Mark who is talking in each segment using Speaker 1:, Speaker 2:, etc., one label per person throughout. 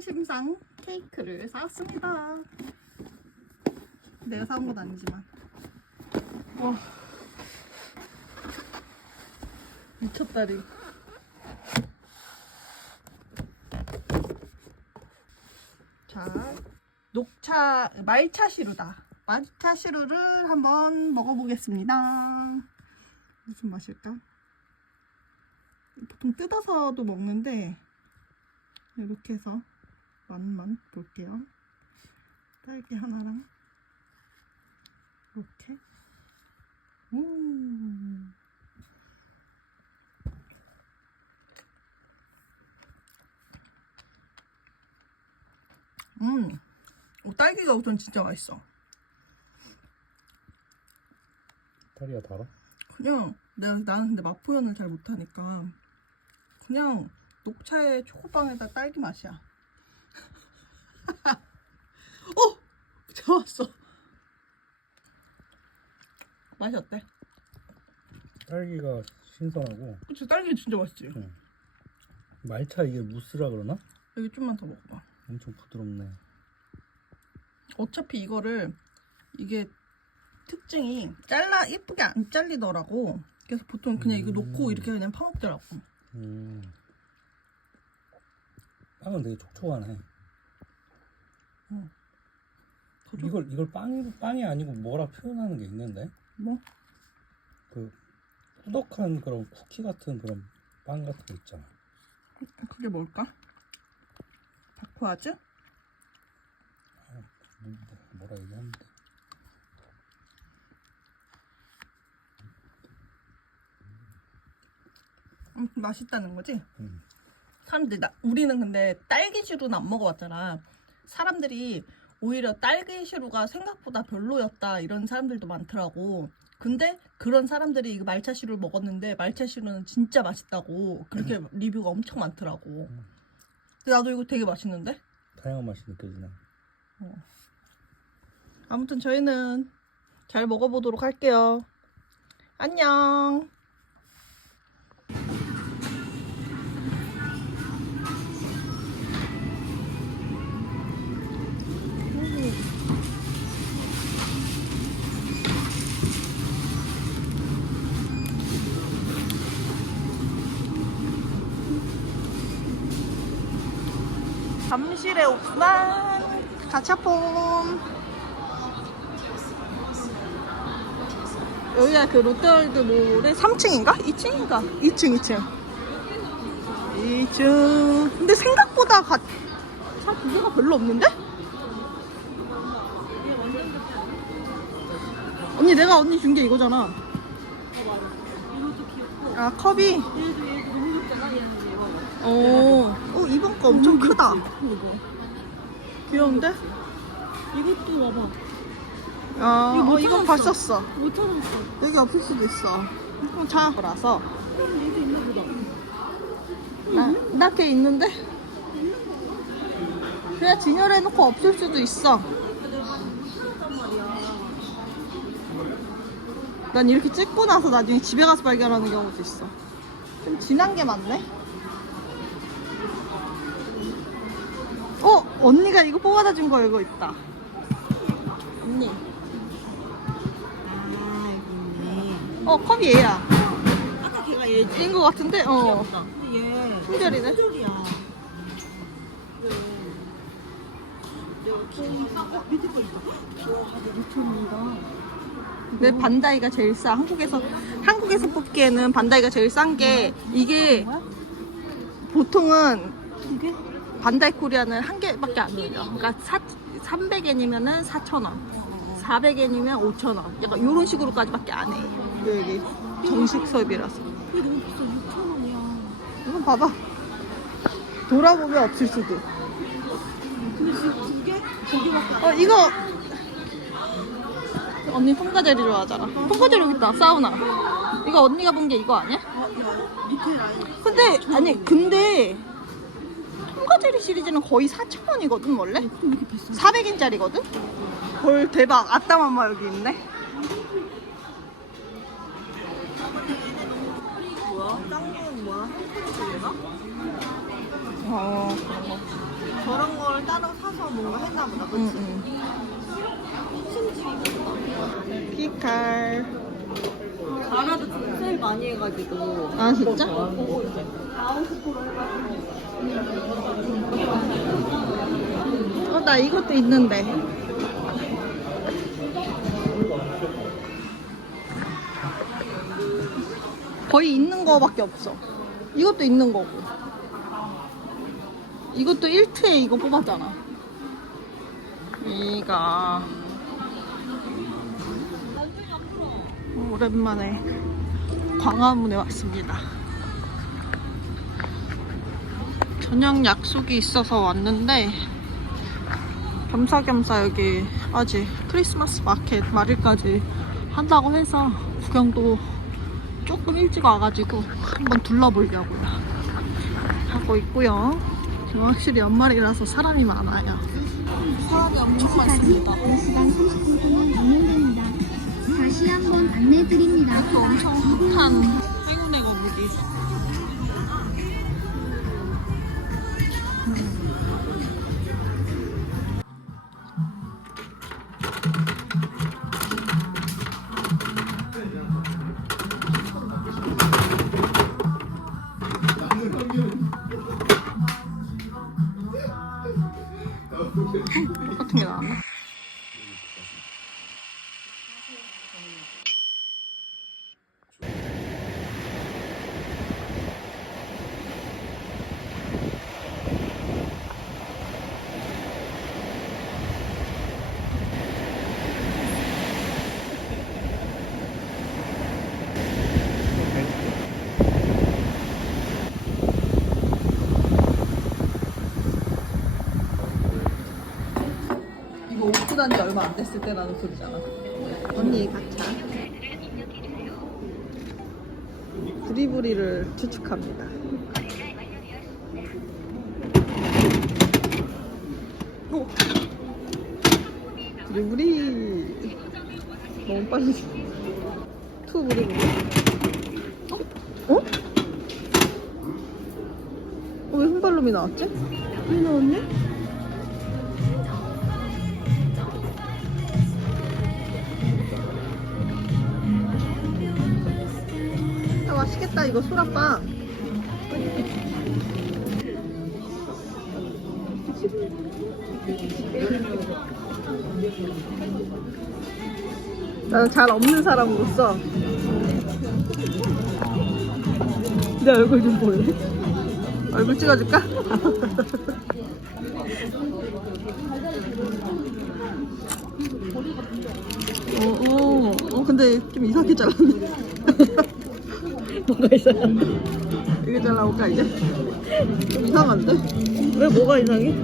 Speaker 1: 성심상 케이크를 사왔습니다. 내가 사온 건 아니지만. 와. 미쳤다리. 자, 녹차, 말차 시루다. 말차 시루를 한번 먹어보겠습니다. 무슨 맛일까? 보통 뜯어서도 먹는데 이렇게 해서 맛만 볼게요. 딸기 하나랑 이렇게. 음. 음. 오, 딸기가 우선 진짜 맛있어.
Speaker 2: 다리가 달아?
Speaker 1: 그냥 내가 나는 근데 맛 표현을 잘 못하니까 그냥 녹차에 초코빵에다 딸기 맛이야. 어, 좋았어. 맛이 어때?
Speaker 2: 딸기가 신선하고
Speaker 1: 그치 딸기 진짜 맛있지.
Speaker 2: 말차 이게 무스라 그러나?
Speaker 1: 여기 좀만 더 먹어봐.
Speaker 2: 엄청 부드럽네.
Speaker 1: 어차피 이거를 이게 특징이 잘라 예쁘게 안 잘리더라고. 그래서 보통 그냥 이거 놓고
Speaker 2: 음.
Speaker 1: 이렇게 그냥 파먹더라고.
Speaker 2: 음. 빵은 되게 촉촉하네.
Speaker 1: 더 줘?
Speaker 2: 이걸 이걸 빵이 빵이 아니고 뭐라 표현하는 게 있는데
Speaker 1: 뭐?
Speaker 2: 그 꾸덕한 그런 쿠키 같은 그런 빵 같은 거 있잖아.
Speaker 1: 그게 뭘까? 다쿠아즈?
Speaker 2: 뭐, 뭐라 얘기하는데.
Speaker 1: 음, 맛있다는 거지?
Speaker 2: 음.
Speaker 1: 사람들이 나, 우리는 근데 딸기 시루는 안 먹어봤잖아. 사람들이 오히려 딸기 시루가 생각보다 별로였다 이런 사람들도 많더라고. 근데 그런 사람들이 이거 말차 시루를 먹었는데 말차 시루는 진짜 맛있다고 그렇게 리뷰가 엄청 많더라고. 근데 나도 이거 되게 맛있는데?
Speaker 2: 다양한 맛이 느껴지네.
Speaker 1: 아무튼 저희는 잘 먹어보도록 할게요. 안녕. 잠실의 옥산 가차폼 여기가 그 롯데월드 몰의 3층인가? 2층인가? 2층 2층 2층 근데 생각보다 가... 차 구조가 별로 없는데? 언니 내가 언니 준 게 이거잖아 아 컵이? 어, 어 이번 거 엄청 크다 귀여운데?
Speaker 3: 이것도 봐봐.
Speaker 1: 아,
Speaker 3: 이거 못
Speaker 1: 어, 이건
Speaker 3: 찾았어.
Speaker 1: 봤었어
Speaker 3: 못 찾았어.
Speaker 1: 여기 없을 수도 있어. 그럼 자, 라서
Speaker 3: 그럼 얘도 있나 보다.
Speaker 1: 나 나걔 있는데. 그냥 진열해 놓고 없을 수도 있어. 난 이렇게 찍고 나서 나중에 집에 가서 발견하는 경우도 있어. 좀 진한 게 많네. 언니가 이거 뽑아다 준 거 이거 있다. 언니.
Speaker 3: 아, 이거네.
Speaker 1: 어, 컵이 얘야.
Speaker 3: 아까 걔가 얘지.
Speaker 1: 얘인 거 같은데? 어.
Speaker 3: 근데 얘.
Speaker 1: 품절이네.
Speaker 3: 품절이야. 어, 밑에 거 있다. 와, 근데 미쳤습니다.
Speaker 1: 내 반다이가 제일 싸. 한국에서 한국에서 뽑기에는 반다이가 제일 싼 게 이게 보통은? 반다이 코리아는 한 개밖에 안 올려. 그러니까 300엔이면은 4,000원. 400엔이면 5,000원. 약간 이런 식으로까지밖에 안 해. 여기 정식 수업이라서.
Speaker 3: 이게 너무 비싸. 6천 원이야.
Speaker 1: 이건 봐봐. 돌아보면 없을 수도.
Speaker 3: 근데 지금 두 개? 두 개밖에 안
Speaker 1: 어 이거 언니 통과제리 좋아하잖아. 통과제리 여기 있다. 사우나. 이거 언니가 본 게 이거 아니야?
Speaker 3: 어, 야, 밑에 라인.
Speaker 1: 근데 아니 근데 통과제리 시리즈는 거의 4,000원이거든 원래?
Speaker 3: 좀 이렇게 비싸.
Speaker 1: 400엔짜리거든? 헐 대박 아따맘마 여기 있네
Speaker 3: 뭐야? 짱구는 뭐야? 쪽이나?
Speaker 1: 어 그런 거
Speaker 3: 저런 걸 따로 사서 뭔가 했나 보다.
Speaker 1: 응,
Speaker 3: 그치?
Speaker 1: 응. 피칼.
Speaker 3: 나라도 좀 세일 많이 해가지고.
Speaker 1: 아, 진짜? 어, 나 이것도 있는데. 거의 있는 거밖에 없어. 이것도 있는 거고. 이것도 1트에 이거 뽑았잖아. 이가. 오랜만에 광화문에 왔습니다. 저녁 약속이 있어서 왔는데 겸사겸사 여기 아직 크리스마스 마켓 말일까지 한다고 해서 구경도 조금 일찍 와가지고 한번 둘러보려고요 하고 있고요. 지금 확실히 연말이라서 사람이 많아요. 사람이 엄청 많습니다.
Speaker 4: 2시간 30분 동안 운영됩니다. 다시 한번 안내드립니다.
Speaker 1: 엄청 핫한 이거 오픈한 지 얼마 안 됐을 때라는 소리잖아. 언니 가차. 부리부리를 추측합니다. 오! 부리부리. 너무 빨리. 투 부리부리. 어? 어? 어, 왜 흠발롬이 나왔지? 왜 나왔냐? 맛있겠다 이거 소라빵 나는 잘 없는 사람으로서 내 얼굴 좀 볼래? 얼굴 찍어줄까? 어, 어, 어, 근데 좀 이상하게 잘랐네. 뭐가 이상한데? 이게 잘라볼까, 이제? 좀 이상한데? 왜 뭐가 이상해?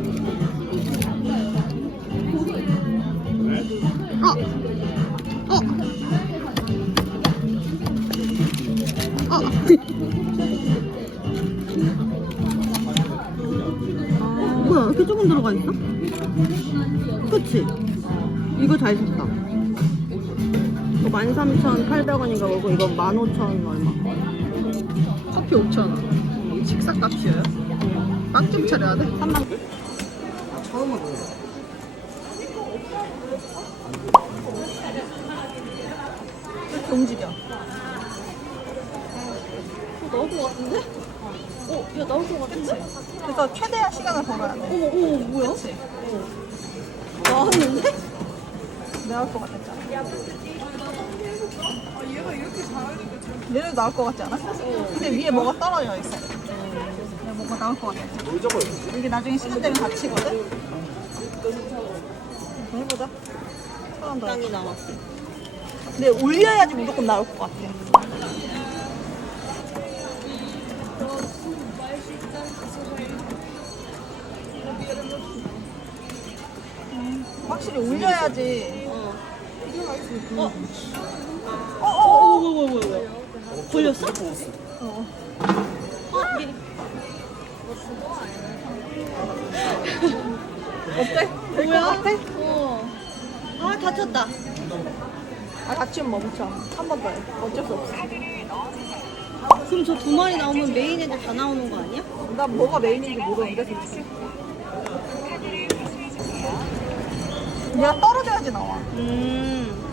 Speaker 1: 어! 어! 어! 뭐야, 왜 이렇게 조금 들어가 있어? 그치? 이거 잘 샀다. 이거 13,800원인가 그러고 이건 15,000원 얼마. 커피 5,000원. 식사 값이에요? 빵좀 차려야 돼? 3만 처음 와보 이렇게 움직여. 어, 나올 것 같은데? 어, 야, 나올 것 같은데? 그래서 최대한 시간을 벌어야 돼. 어머, 어머, 뭐야? 그치? 나왔는데? 나올 것 같았잖아. 얘 는 나올 것 같지 않아? 근데 위에 뭐가 떨어져 있어. 근데 뭐가 나올 것 같아. 이게 나중에 시간 되면 다치거든? 한번 해보자. 사람 더.
Speaker 3: 땅이 나왔어.
Speaker 1: 근데 올려야지 무조건 나올 것 같아. 음, 확실히 올려야지.
Speaker 3: 어.
Speaker 1: 어? 어, 어, 어.
Speaker 3: 뭐야, 뭐야, 뭐야. 걸렸어?
Speaker 1: 어. 어때? 될것
Speaker 3: 뭐야?
Speaker 1: 같아?
Speaker 3: 어. 아, 다쳤다.
Speaker 1: 아, 다치면 멈춰. 한 번 더 해. 어쩔 수 없어.
Speaker 3: 그럼 저 두 마리 나오면 메인 애들 다 나오는 거 아니야?
Speaker 1: 나 뭐가 메인인지 모르는데, 솔직히. 얘가 떨어져야지 나와.
Speaker 3: 음.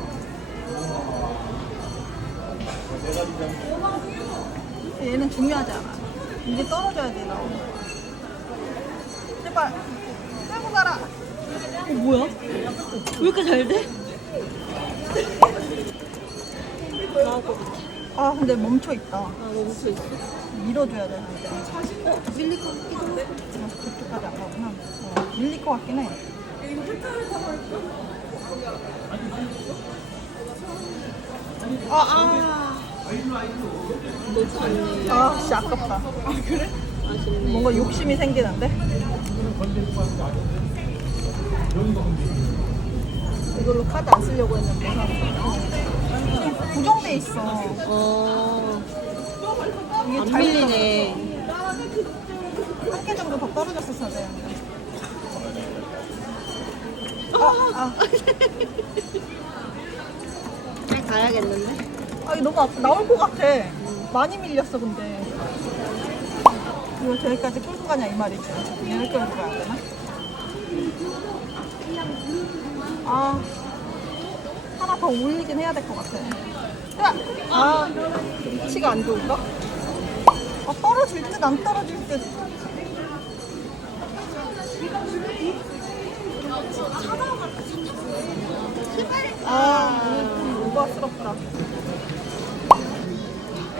Speaker 1: 얘는 중요하지 않아. 이게 떨어져야지 나와. 제발 끌고 가라.
Speaker 3: 어, 뭐야? 왜 이렇게 잘 돼? 아
Speaker 1: 근데 멈춰 있다.
Speaker 3: 아, 멈춰 있어.
Speaker 1: 밀어줘야 되는데.
Speaker 3: 어, 밀릴 것 같기도 해.
Speaker 1: 어, 그쪽까지 안 가구나. 어, 밀릴 것 같긴 해.
Speaker 3: 아, 아. 놓쳤네.
Speaker 1: 아, 씨 아깝다.
Speaker 3: 아쉽네.
Speaker 1: 뭔가 욕심이 생기는데. 이걸로 카드 안 쓰려고 했는데. 지금 고정돼 있어.
Speaker 3: 어,
Speaker 1: 이게
Speaker 3: 안 밀리네.
Speaker 1: 한 개 정도 더 떨어졌었어야 되는데. 아, 아,
Speaker 3: 잘 가야겠는데?
Speaker 1: 아, 이거 너무 아파. 나올 것 같아. 많이 밀렸어, 근데. 이걸 저기까지 끌고 가냐, 이 말이지. 얘를 끌고 가야 되나? 아, 하나 더 올리긴 해야 될 것 같아. 으아! 아, 위치가 안 좋은가? 아, 떨어질 듯, 안 떨어질 듯. 아, 좀 오버스럽다.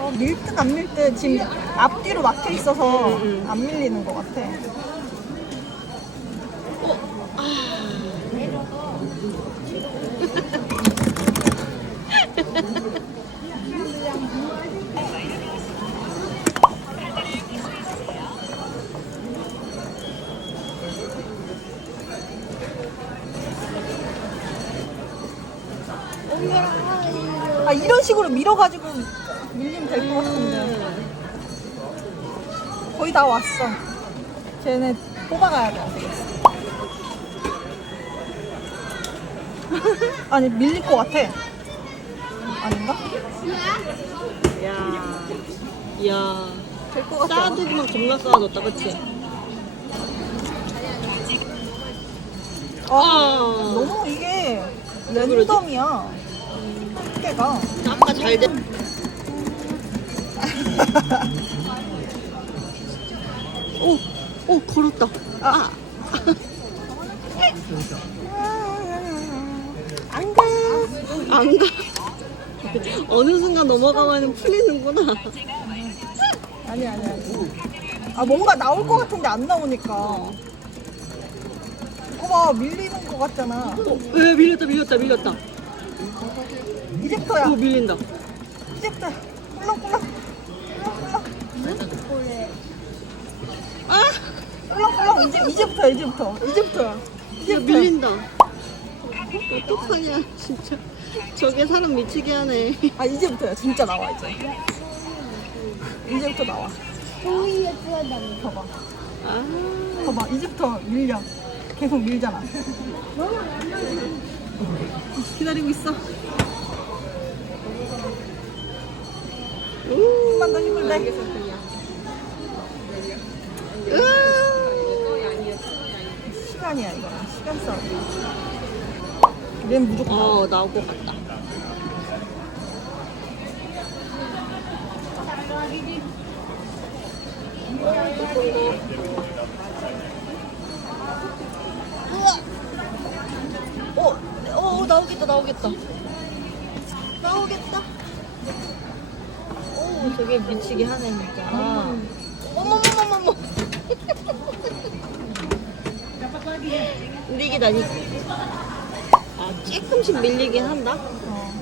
Speaker 1: 어, 밀듯 안 밀듯 지금 앞뒤로 막혀 있어서
Speaker 3: 응, 응.
Speaker 1: 안 밀리는 것 같아. 아 이런 식으로 밀어가지고 밀리면 될 것 같은데 거의 다 왔어. 쟤네 뽑아가야 돼. 아니 밀릴 것 같아. 아닌가?
Speaker 3: 야, 야.
Speaker 1: 될것 같아.
Speaker 3: 쌓아두기만 겁나 쌓아뒀다, 그치?
Speaker 1: 아,
Speaker 3: 아,
Speaker 1: 너무 이게 랜덤이야. 두께가.
Speaker 3: 아까 잘 돼. 오, 오, 걸었다.
Speaker 1: 아.
Speaker 3: 안 가. 안 가. 어느 순간 넘어가면 풀리는구나.
Speaker 1: 아니 아니 아니. 아 뭔가 나올 것 같은데 안 나오니까. 이거 봐 밀리는 것 같잖아.
Speaker 3: 어, 왜 밀렸다, 밀렸다, 밀렸다.
Speaker 1: 이제부터야.
Speaker 3: 오, 밀린다.
Speaker 1: 이제부터. 꿀렁꿀렁. 꿀렁꿀렁.
Speaker 3: 아,
Speaker 1: 꿀렁꿀렁. 이제 이제부터 이제부터 이제부터.
Speaker 3: 밀린다. 어떡하냐, 진짜. 저게 사람 미치게 하네.
Speaker 1: 아 이제부터야. 진짜 나와 이제. 이제부터 나와. 봐봐.
Speaker 3: 아,
Speaker 1: 봐봐. 이제부터 밀려. 계속 밀잖아. 기다리고 있어. 힘만 더 힘을 내. 시간이야 이거. 시간 싸움. 얘는 무조건.
Speaker 3: 어, 나올 것 같다. 어, 어, 나오겠다, 나오겠다. 나오겠다. 오, 저게 미치게 하네, 진짜. 어머머머머머. 이게 나니 아, 조금씩 밀리긴 한다.
Speaker 1: 어.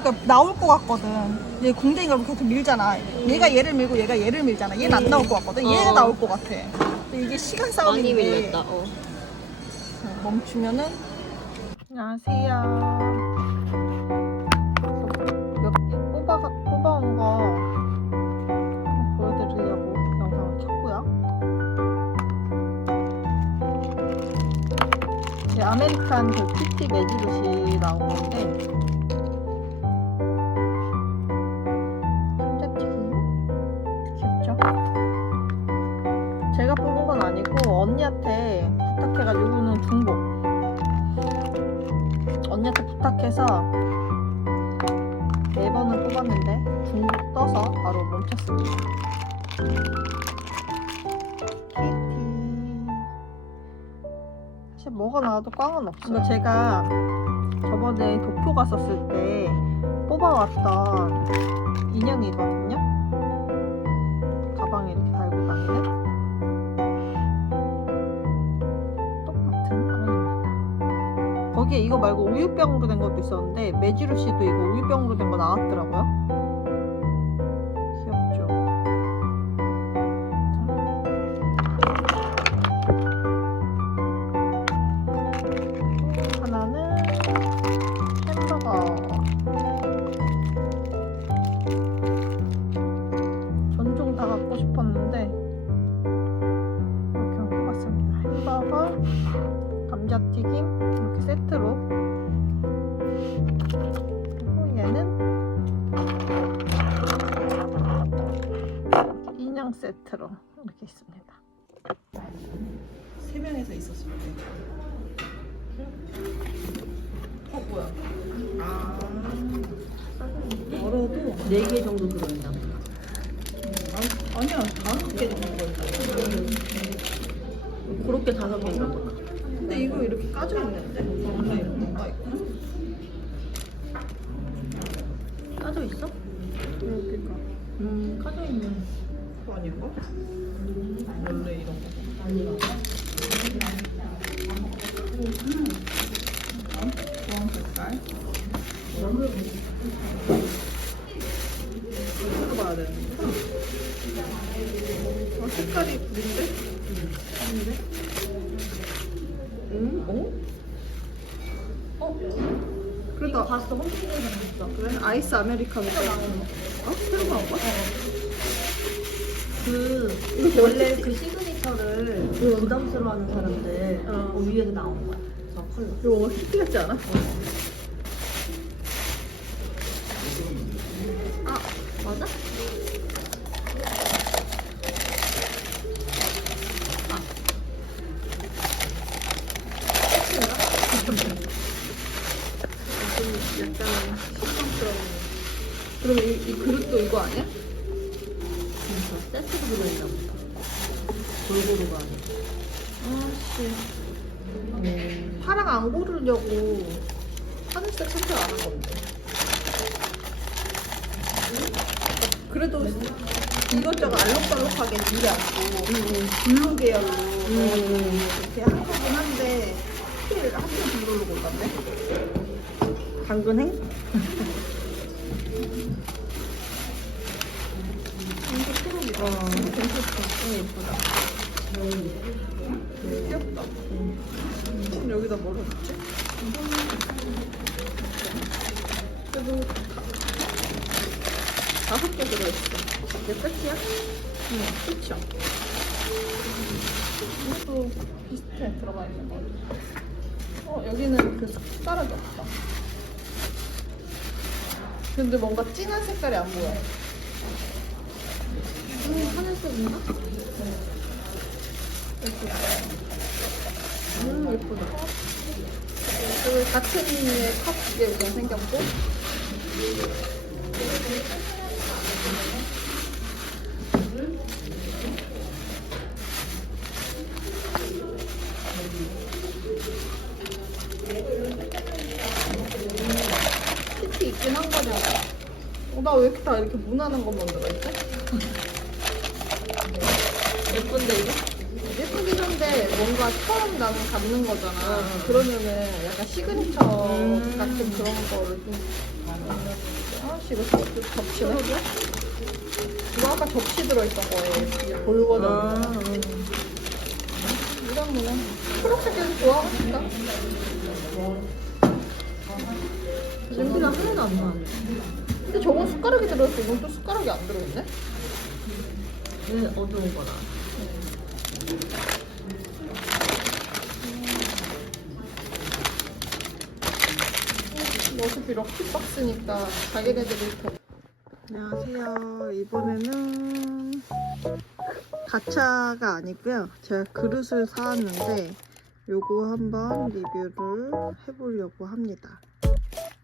Speaker 1: 그러니까 나올 것 같거든. 얘 궁뎅이가 계속 밀잖아. 얘가 얘를 밀고 얘가 얘를 밀잖아. 얘는 안 나올 것 같거든. 얘가
Speaker 3: 어.
Speaker 1: 나올 것 같아. 근데 이게 시간
Speaker 3: 많이
Speaker 1: 싸움인데
Speaker 3: 밀렸다. 어.
Speaker 1: 멈추면은 안녕하세요. 몇 개 뽑아 뽑아온 거 아메리칸 그 PT 매직옷이 나온 건데 감자튀김 귀엽죠? 제가 뽑은 건 아니고 언니한테 부탁해가지고는 중복. 언니한테 부탁해서 네 번을 뽑았는데 중복 떠서 바로 멈췄습니다. 뭐가 나와도 꽝은 없어요. 이거 제가 저번에 도쿄 갔었을 때 뽑아왔던 인형이거든요. 가방에 이렇게 달고 다니는 똑같은 아이입니다. 거기에 이거 말고 우유병으로 된 것도 있었는데 메지루 씨도 이거 우유병으로 된 거 나왔더라고요. 이렇게 있습니다. 세 명에서 있었을 때. 어 뭐야? 아 열어도
Speaker 3: 4개 정도 들어있나 보다.
Speaker 1: 아, 아니야 다섯 개 정도 걸려.
Speaker 3: 그렇게 다섯 개인가 보다.
Speaker 1: 근데 이거 이렇게 까져 있는데 원래 이런 건가 이거?
Speaker 3: 까져 있어?
Speaker 1: 여기가
Speaker 3: 음, 까져 있는.
Speaker 1: 아닌가? 원래 이런 거. 주황 색깔. 이거 봐야 되는구나. 어, 색깔이 뭔데? 아닌데?
Speaker 3: 음, 어?
Speaker 1: 그래도
Speaker 3: 봤어, 홈페이지에 봤어.
Speaker 1: 그래? 아이스 아메리카노 어? 새로 나온 거야?
Speaker 3: 그, 원래 그 시그니처를 부담스러워하는 사람들
Speaker 1: 어.
Speaker 3: 어, 위에서 나온 거야. 저 컬러.
Speaker 1: 이거 히트 같지 않아?
Speaker 3: 아, 맞아?
Speaker 1: 좀 약간 실망스러운. 그러면 이, 이 그릇도 이거 아니야?
Speaker 3: 진짜 세트로 들어있나 보다. 골고루가 아니야.
Speaker 1: 아씨.
Speaker 3: 음.
Speaker 1: 파랑 안 고르려고 하늘색 선택 안 한 건데. 그래도 이것저것 알록달록하게 주지 않고 블루 계열로 이렇게 한 거긴 한데 하필 하필 블루로 골랐네.
Speaker 3: 당근행?
Speaker 1: 이게 초록이다.
Speaker 3: 어.
Speaker 1: 괜찮다.
Speaker 3: 어, 예쁘다.
Speaker 1: 여기다 뭐를 넣지? 그래도 다, 다섯 개 들어있어.
Speaker 3: 이게 끝이야?
Speaker 1: 응, 그쵸. 이것도 비슷해, 들어가 있는 거. 어, 여기는 그 숟가락이 없다. 근데 뭔가 진한 색깔이 안 보여.
Speaker 3: 음, 하늘색인가? 음, 예쁘다.
Speaker 1: 그리고 같은 류의 컵 우선 생겼고. 키티 있긴 한 거냐? 어, 나왜 이렇게 다 이렇게 무난한 것만 들어있지?
Speaker 3: 예쁜데, 이거?
Speaker 1: 뭔가 처음 나는 갖는 거잖아.
Speaker 3: 응.
Speaker 1: 그러면은 약간 시그니처
Speaker 3: 음.
Speaker 1: 같은 그런 거를 좀. 아씨 이거 접- 접시네. 이거 아까 접시 들어있던 거예요. 이게 볼 버전.
Speaker 3: 아,
Speaker 1: 이런 거는 초록색이 좋아하니까.
Speaker 3: 냄새가 하나도 안 나네.
Speaker 1: 근데 저건 숟가락이 들어있어. 이건 또 숟가락이 안 들어있네.
Speaker 3: 왜 어두운 거라?
Speaker 1: 뭐 어차피 럭키박스니까 자기네들이 더. 안녕하세요. 이번에는 가차가 아니고요. 제가 그릇을 사왔는데 요거 한번 리뷰를 해보려고 합니다.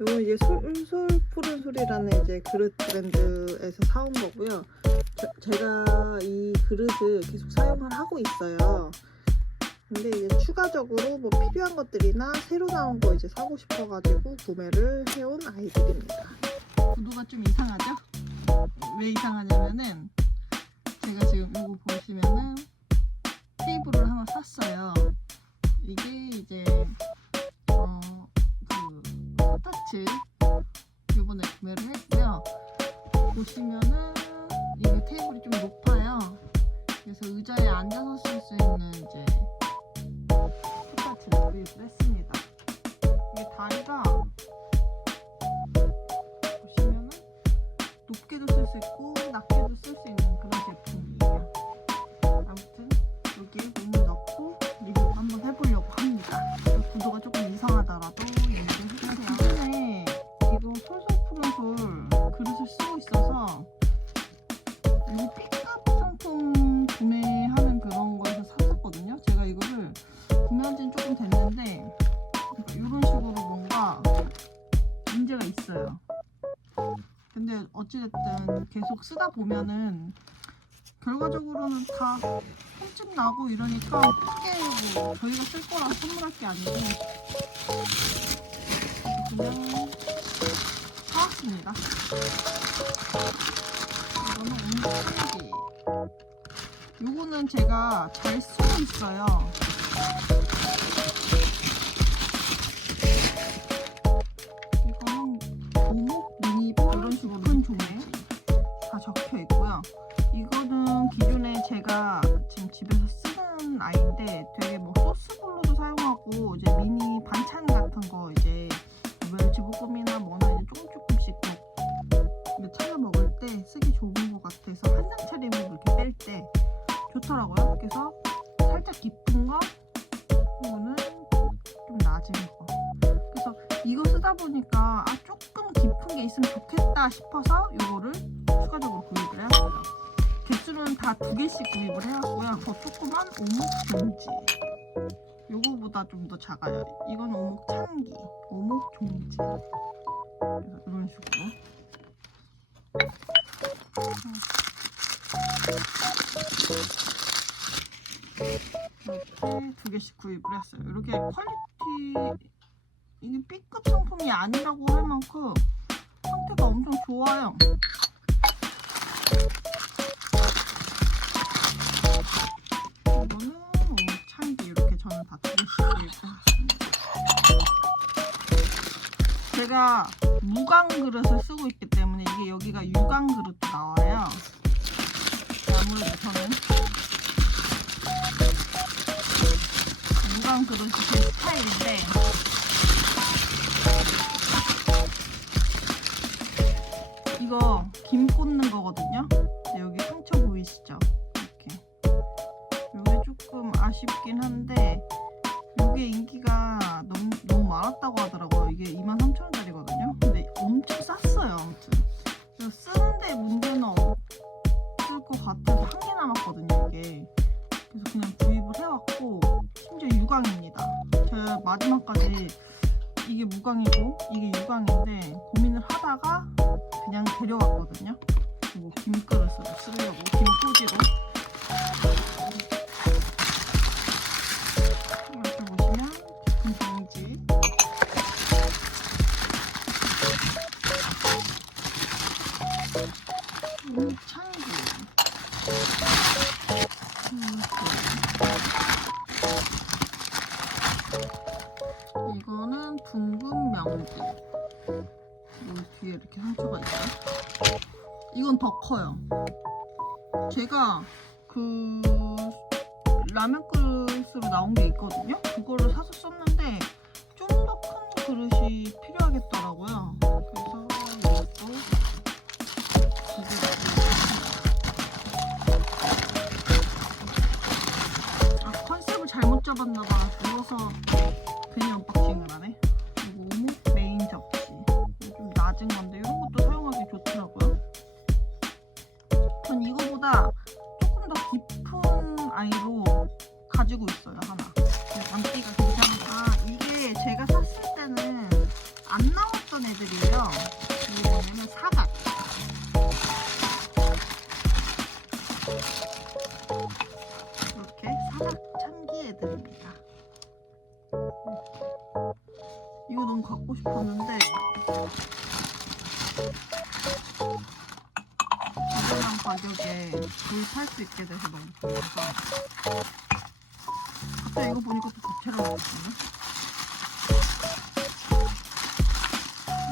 Speaker 1: 요거 이제 솔솔 푸른 소리라는 이제 그릇 브랜드에서 사온 거고요. 제, 제가 이 그릇을 계속 사용을 하고 있어요. 근데 이제 추가적으로 뭐 필요한 것들이나 새로 나온 거 이제 사고 싶어가지고 구매를 해온 아이들입니다. 구도가 좀 이상하죠? 왜 이상하냐면은 제가 지금 이거 보시면은 테이블을 하나 샀어요. 이게 이제 어그 코타츠 이번에 구매를 했고요. 보시면은 이게 테이블이 좀 높아요. 그래서 의자에 앉아서 쓸 수 있는 이제 코타츠를 구입을 했습니다. 이게 다리가 보시면은 높게도 쓸 수 있고 낮게도 쓸 수 있는 그런 제품 계속 쓰다 보면은 결과적으로는 다 홈집 나고 이러니까 크게 뭐 저희가 쓸 거라 선물할 게 아니고 그냥 사왔습니다. 이거는 옹치기. 요거는 제가 잘 쓰고 있어요. 다 두 개씩 구입을 해왔고요. 더 조그만 오목 종지. 요거보다 좀 더 작아요. 이건 오목 참기, 오목 종지. 그래서 이런 식으로. 이렇게 두 개씩 구입을 했어요. 이렇게 퀄리티 이게 B급 상품이 아니라고 할 만큼 상태가 엄청 좋아요. 제가 무광 그릇을 쓰고 있기 때문에 이게 여기가 유광 그릇도 나와요. 아무래도 저는 무광 그릇이 제 스타일인데 이거 김 꽂는 거거든요. 음, 창기 이렇게 이거는 명주 여기 뒤에 이렇게 상처가 있어요. 이건 더 커요. 제가 그 라면 그릇으로 나온 게 있거든요. 그거를 사서 썼는데 좀 더 큰 그릇이 받나봐. 주워서 그냥 언박싱을 하네. 그리고 오목 메인 접시 좀 낮은 건데 이런 것도 사용하기 좋더라고요. 전 이거보다 조금 더 깊은 아이로 가지고 있어요 하나. 안띠가 괜찮아 이게 제가 샀을 때는 안 나왔던 애들이에요. 이게 뭐냐면 사각. 갖고 싶었는데. 저렴한 가격에 불 팔 수 있게 돼서 너무 좋아서. 갑자기 이거 보니까 또 부채를 먹었네.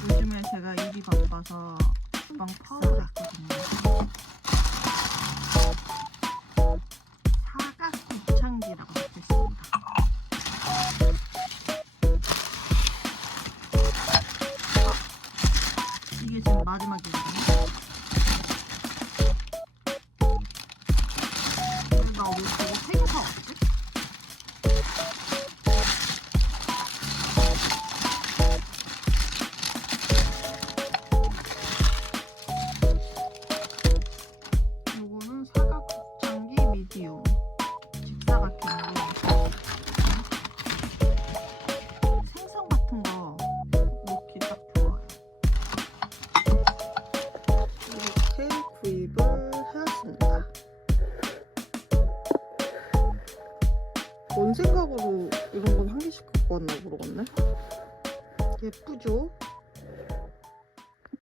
Speaker 1: 요즘에 제가 일이 바빠서 주방 파워를 했거든요. 마지막에